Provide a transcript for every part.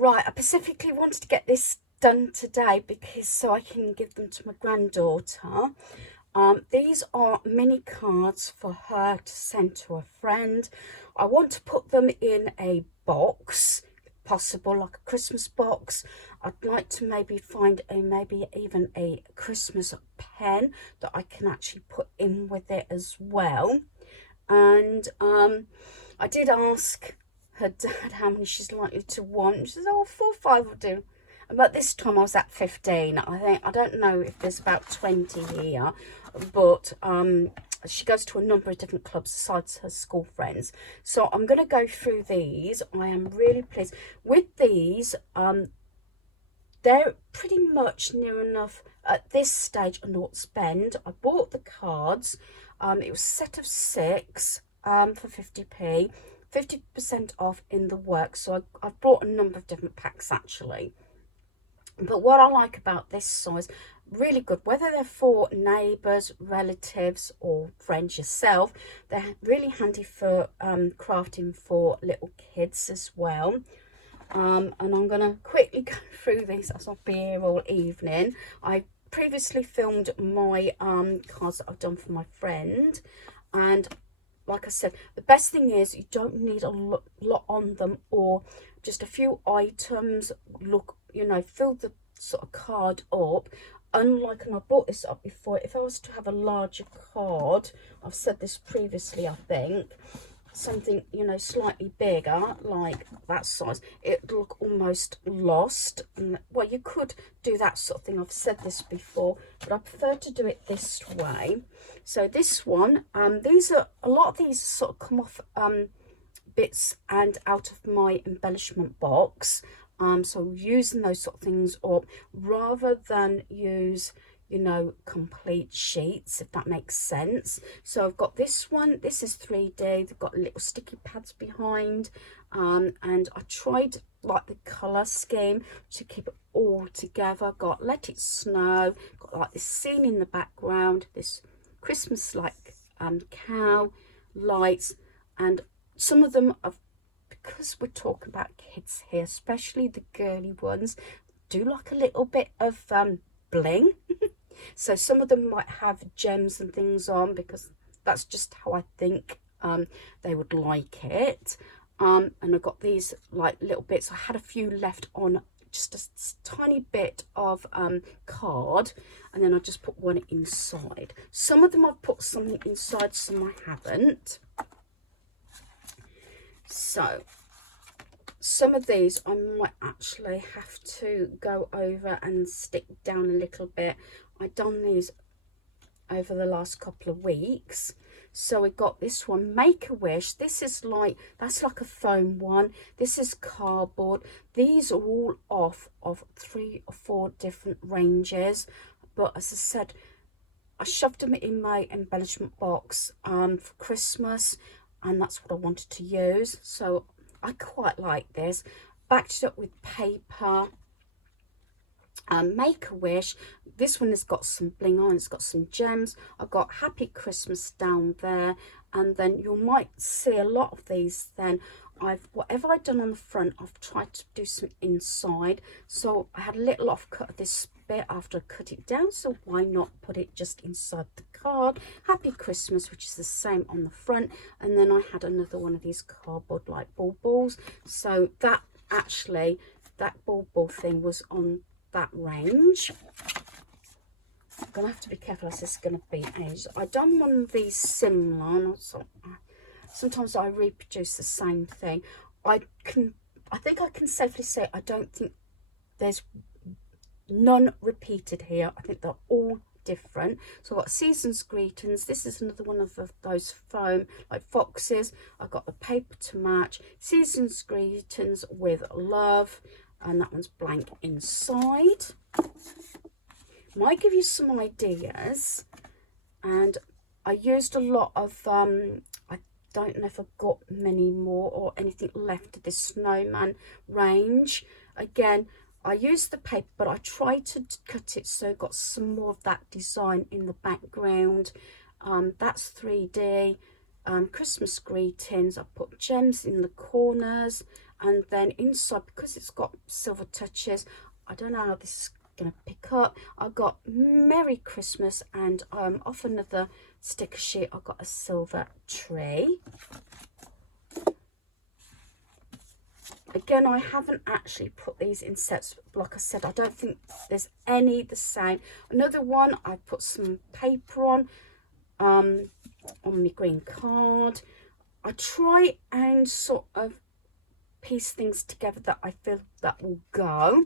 Right, I specifically wanted to get this done today because so I can give them to my granddaughter. These are mini cards for her to send to a friend. I want to put them in a box, if possible, like a Christmas box. I'd like to maybe find maybe even a Christmas pen that I can actually put in with it as well. And I did ask her dad how many she's likely to want. She says, oh, 4 or 5 will do. But this time I was at 15. I don't know if there's about 20 here, but she goes to a number of different clubs besides her school friends. So I'm going to go through these. I am really pleased with these. They're pretty much near enough at this stage on what spend. I bought the cards. It was a set of 6 for 50p, 50% off in the works. So I've bought a number of different packs actually. But what I like about this size, really good, whether they're for neighbours, relatives or friends yourself, they're really handy for crafting for little kids as well. And I'm going to quickly go through these as I'll be here all evening. I previously filmed my cards that I've done for my friend, and like I said, the best thing is you don't need a lot on them, or just a few items. Look, you know, fill the sort of card up. Unlike, and I brought this up before, if I was to have a larger card, I've said this previously, I think, something, you know, slightly bigger, like that size, it'd look almost lost. And well, you could do that sort of thing. I've said this before, but I prefer to do it this way. So this one, these are, a lot of these sort of come off bits and out of my embellishment box. So using those sort of things up rather than use, you know, complete sheets, if that makes sense. So I've got this one. This is 3D. They've got little sticky pads behind, and I tried like the color scheme to keep it all together. Got Let It Snow, got like this scene in the background, this Christmas like cow lights, and some of them are, because we're talking about kids here, especially the girly ones, do like a little bit of bling. So some of them might have gems and things on, because that's just how I think they would like it. And I've got these like little bits. I had a few left on just a tiny bit of card, and then I just put one inside. Some of them I've put something inside, some I haven't. So some of these I might actually have to go over and stick down a little bit. I've done these over the last couple of weeks. So we got this one, Make-A-Wish. This is like, that's like a foam one. This is cardboard. These are all off of 3 or 4 different ranges. But as I said, I shoved them in my embellishment box for Christmas, and that's what I wanted to use. So I quite like this. Backed it up with paper. Make-A-Wish. This one has got some bling on, it's got some gems. I've got Happy Christmas down there, and then you might see a lot of these. Then whatever I've done on the front, I've tried to do some inside. So I had a little offcut of this bit after I cut it down, so why not put it just inside the card. Happy Christmas, which is the same on the front, and then I had another one of these cardboard like balls. So that actually, that ball thing was on that range. I'm gonna have to be careful as this is gonna be aged. I done one of these similar, so sometimes I reproduce the same thing. I think I can safely say I don't think there's none repeated here. I think they're all different. So I've got Season's Greetings. This is another one of those foam like foxes. I've got the paper to match. Season's Greetings with Love, and that one's blank inside. Might give you some ideas. And I used a lot of I don't know if I've got many more or anything left of this snowman range. Again, I used the paper, but I tried to cut it so it got some more of that design in the background. That's 3D. Christmas Greetings. I put gems in the corners, and then inside, because it's got silver touches, I don't know how this is going to pick up, I got Merry Christmas, and off another sticker sheet I got a silver tree. Again, I haven't actually put these in sets. Like I said, I don't think there's any the same. Another one, I put some paper on my green card. I try and sort of piece things together that I feel that will go.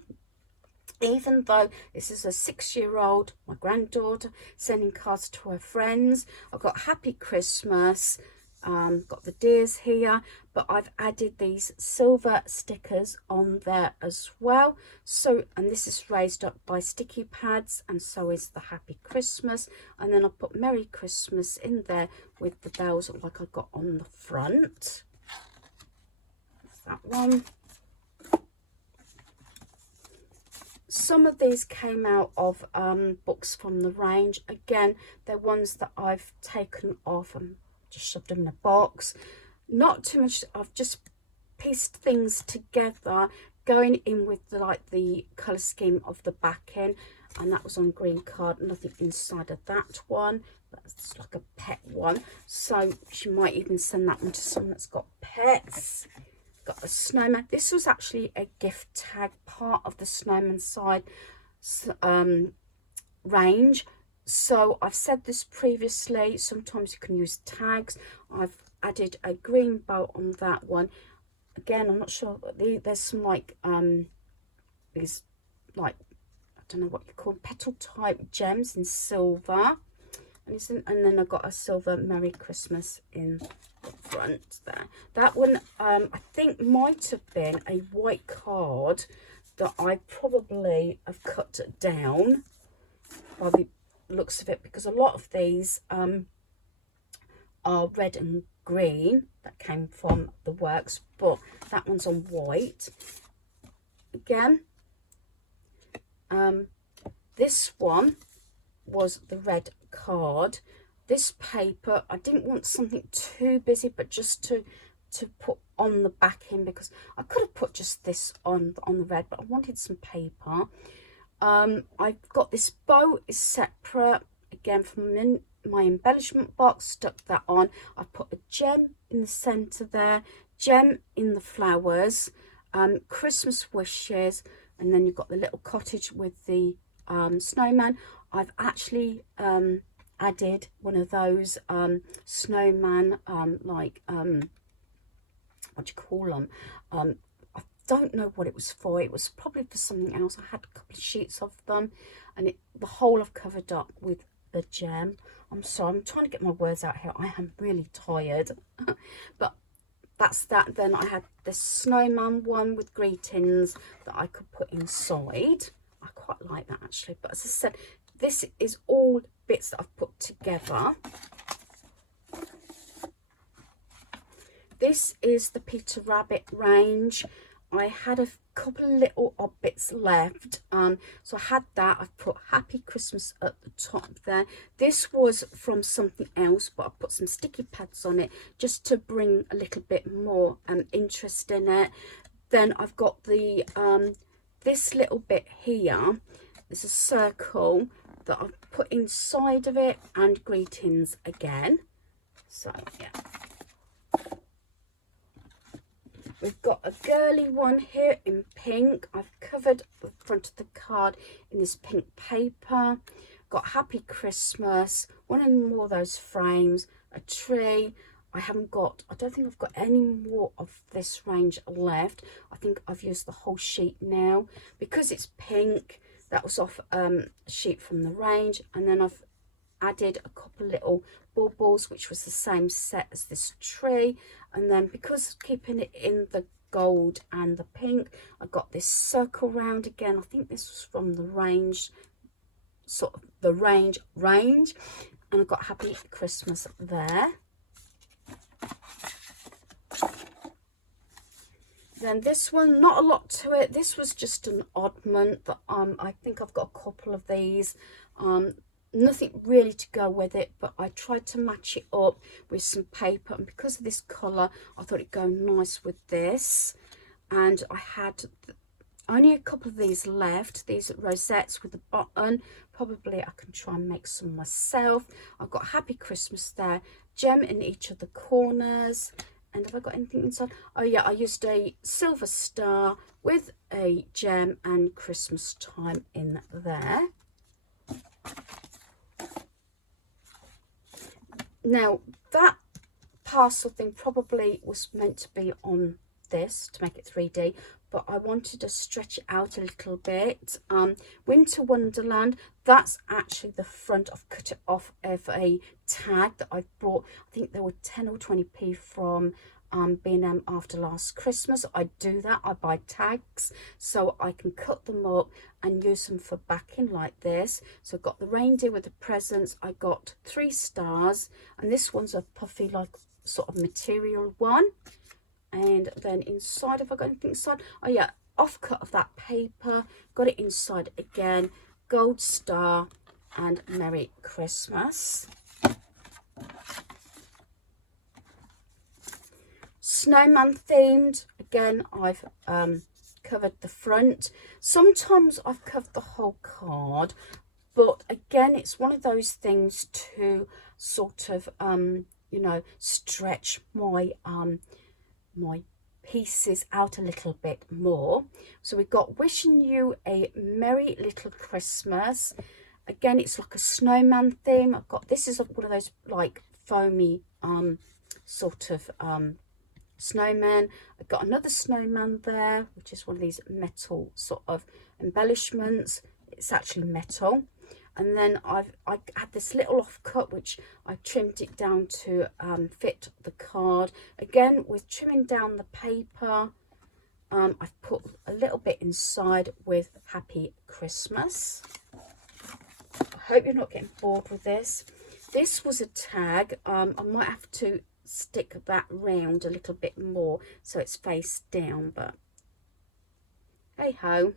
Even though this is a 6-year-old, my granddaughter, sending cards to her friends. I've got Happy Christmas, got the deers here, but I've added these silver stickers on there as well. So, and this is raised up by sticky pads, and so is the Happy Christmas. And then I put Merry Christmas in there with the bells like I got on the front. That's that one. Some of these came out of books from the range. Again, they're ones that I've taken off and just shoved them in a box. Not too much. I've just pieced things together, going in with the colour scheme of the backing, and that was on green card. Nothing inside of that one. That's like a pet one, so she might even send that one to someone that's got pets. Got a snowman. This was actually a gift tag, part of the snowman side range. So I've said this previously, sometimes you can use tags. I've added a green bow on that one. Again, I'm not sure, there's some like these, like, I don't know what you call petal type gems in silver, and then I've got a silver Merry Christmas in front there. That one I think might have been a white card that I probably have cut down by the looks of it, because a lot of these are red and green that came from the works, but that one's on white. Again, this one was the red card. This paper, I didn't want something too busy, but just to put on the backing, because I could have put just this on the red, but I wanted some paper. I've got this bow is separate, again from my embellishment box, stuck that on. I put a gem in the center there, gem in the flowers, Christmas wishes, and then you've got the little cottage with the snowman. I've actually added one of those snowman what do you call them, I don't know what it was for. It was probably for something else. I had a couple of sheets of them, and the whole I've covered up with the gem. I'm sorry, I'm trying to get my words out here. I am really tired. But that's that. Then I had this snowman one with greetings that I could put inside. I quite like that actually, but as I said, this is all bits that I've put together. This is the Peter Rabbit range. I had a couple of little odd bits left, so I had that. I've put Happy Christmas at the top there. This was from something else, but I put some sticky pads on it just to bring a little bit more interest in it. Then I've got the this little bit here. There's a circle that I've put inside of it, and greetings again. So yeah, we've got a girly one here in pink. I've covered the front of the card in this pink paper. Got Happy Christmas, one and more of those frames, a tree. I don't think I've got any more of this range left. I think I've used the whole sheet now. Because it's pink, that was off a sheet from the range. And then I've added a couple little baubles, which was the same set as this tree. And then because keeping it in the gold and the pink, I got this circle round again. I think this was from the range, sort of the range. And I've got Happy Christmas there. Then this one, not a lot to it. This was just an oddment, but I think I've got a couple of these. Nothing really to go with it, but I tried to match it up with some paper, and because of this colour, I thought it'd go nice with this. and I had only a couple of these left, these rosettes with the button. Probably I can try and make some myself. I've got Happy Christmas there, gem in each of the corners. And have I got anything inside? Oh yeah, I used a silver star with a gem and Christmas time in there. Now that parcel thing probably was meant to be on this to make it 3D, but I wanted to stretch it out a little bit. Winter Wonderland, that's actually the front. I've cut it off of a tag that I bought. I think there were 10 or 20p from B&M after last Christmas. I do that, I buy tags so I can cut them up and use them for backing like this. So I've got the reindeer with the presents, I got 3 stars, and this one's a puffy like sort of material one. And then inside, have I got anything inside? Oh yeah, off cut of that paper, got it inside again, gold star and Merry Christmas. Snowman themed, again I've covered the front. Sometimes I've covered the whole card, but again it's one of those things to sort of you know, stretch my my pieces out a little bit more. So we've got wishing you a merry little Christmas. Again, it's like a snowman theme. I've got, this is one of those like foamy sort of snowman. I've got another snowman there, which is one of these metal sort of embellishments. It's actually metal. And then I had this little offcut which I trimmed it down to fit the card. Again, with trimming down the paper, I've put a little bit inside with Happy Christmas. I hope you're not getting bored with this. This was a tag. I might have to stick that round a little bit more so it's face down, but hey ho.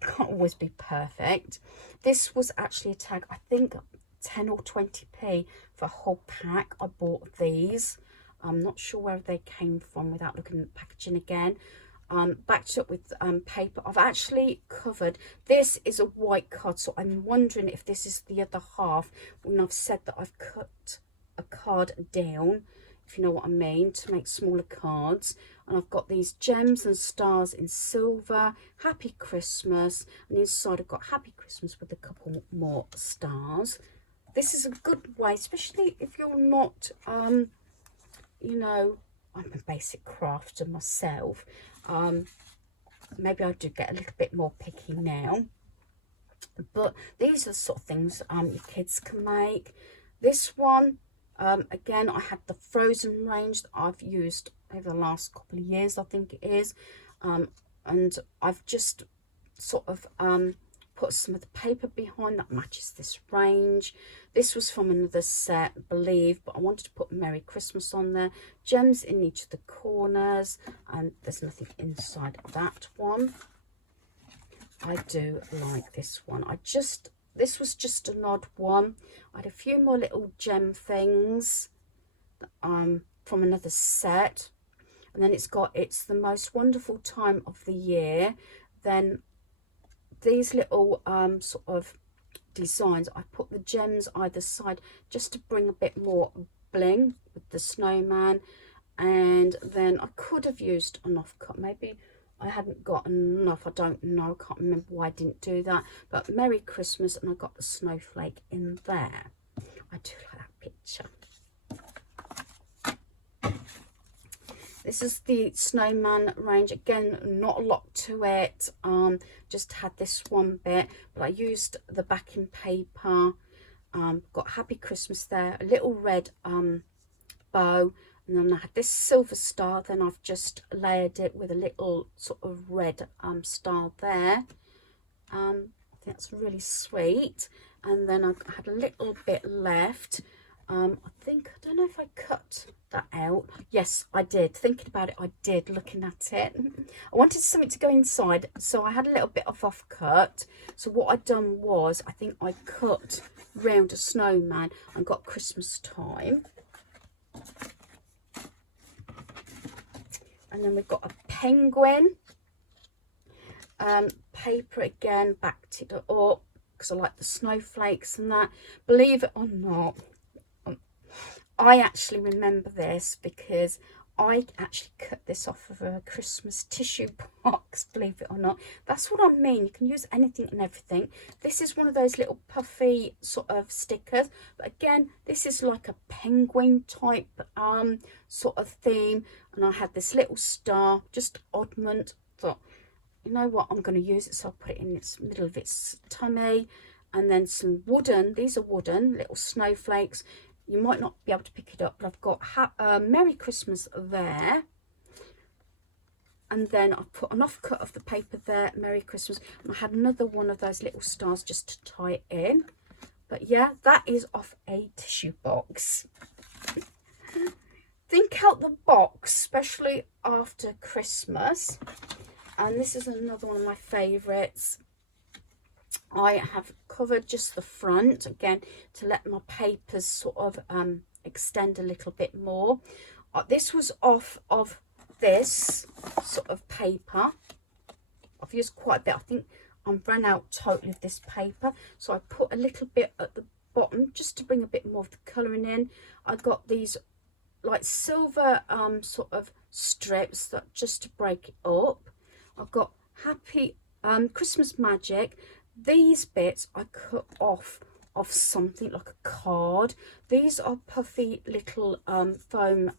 Can't always be perfect. This was actually a tag, I think 10 or 20p for a whole pack. I bought these. I'm not sure where they came from without looking at the packaging again. Backed up with paper. I've actually covered, this is a white card, so I'm wondering if this is the other half when I've said that I've cut a card down, if you know what I mean, to make smaller cards. And I've got these gems and stars in silver, Happy Christmas, and inside I've got Happy Christmas with a couple more stars. This is a good way, especially if you're not, you know, I'm a basic crafter myself. Maybe I do get a little bit more picky now. But these are the sort of things your kids can make. This one, again, I had the Frozen range that I've used over the last couple of years, I think it is. And I've just sort of put some of the paper behind that matches this range. This was from another set, I believe, but I wanted to put Merry Christmas on there. Gems in each of the corners, and there's nothing inside that one. I do like this one. This was just an odd one. I had a few more little gem things from another set. And then it's the most wonderful time of the year. Then these little sort of designs, I put the gems either side just to bring a bit more bling with the snowman. And then I could have used an offcut. Maybe I hadn't got enough, I don't know, I can't remember why I didn't do that. But Merry Christmas, and I got the snowflake in there. I do like that picture. This is the snowman range. Again, not a lot to it. Just had this one bit, but I used the backing paper. Got Happy Christmas there, a little red bow, and then I had this silver star. Then I've just layered it with a little sort of red star there. I think that's really sweet. And then I had a little bit left. I don't know if I cut that out. Yes, I did. Thinking about it, I did, looking at it. I wanted something to go inside, so I had a little bit of offcut. So what I'd done was, I think I cut round a snowman and got Christmas time. And then we've got a penguin. Paper again, backed it up because I like the snowflakes and that. Believe it or not, I actually remember this because I actually cut this off of a Christmas tissue box, believe it or not. That's what I mean. You can use anything and everything. This is one of those little puffy sort of stickers. But again, this is like a penguin type sort of theme. And I had this little star, just oddment. Thought, you know what, I'm going to use it. So I'll put it in its middle of its tummy. And then some wooden, these are wooden little snowflakes. You might not be able to pick it up, but I've got Merry Christmas there. And then I put an offcut of the paper there, Merry Christmas. And I had another one of those little stars just to tie it in. But yeah, that is off a tissue box. Think out the box, especially after Christmas. And this is another one of my favourites. I have covered just the front again to let my papers sort of extend a little bit more. This was off of this sort of paper. I've used quite a bit. I think I've run out totally of this paper, so I put a little bit at the bottom just to bring a bit more of the colouring in. I got these like silver sort of strips that just to break it up. I've got Happy Christmas Magic. These bits I cut off of something like a card. These are puffy little foam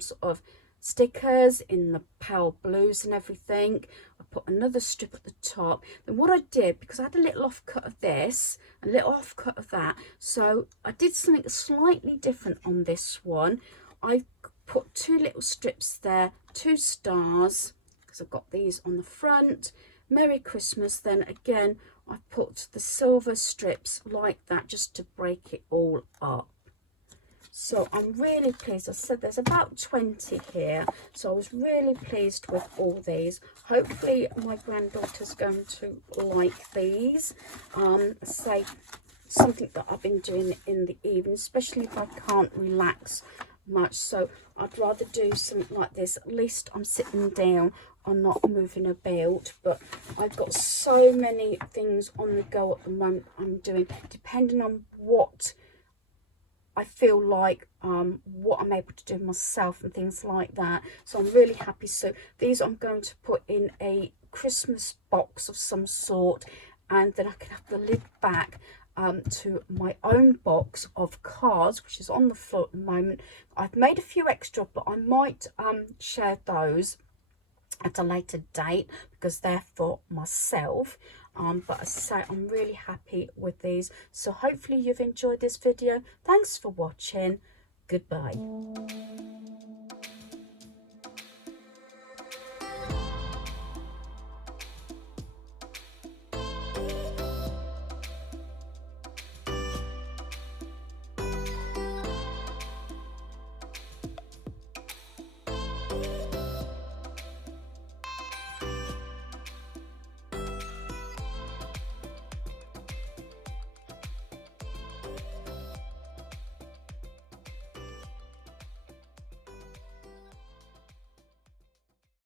sort of stickers in the pale blues and everything. I put another strip at the top. Then what I did, because I had a little offcut of this, a little offcut of that, so I did something slightly different on this one. I put two little strips there, two stars, because I've got these on the front. Merry Christmas. Then again, I put the silver strips like that just to break it all up. So I'm really pleased. I said there's about 20 here, so I was really pleased with all these. Hopefully my granddaughter's going to like these. Say something that I've been doing in the evening, especially if I can't relax much. So I'd rather do something like this. At least I'm sitting down, I'm not moving about. But I've got so many things on the go at the moment I'm doing, depending on what I feel like, what I'm able to do myself and things like that. So I'm really happy. So these I'm going to put in a Christmas box of some sort, and then I can have the lid back to my own box of cards, which is on the floor at the moment. I've made a few extra, but I might share those at a later date because they're for myself. But as I say, I'm really happy with these. So hopefully you've enjoyed this video. Thanks for watching. Goodbye.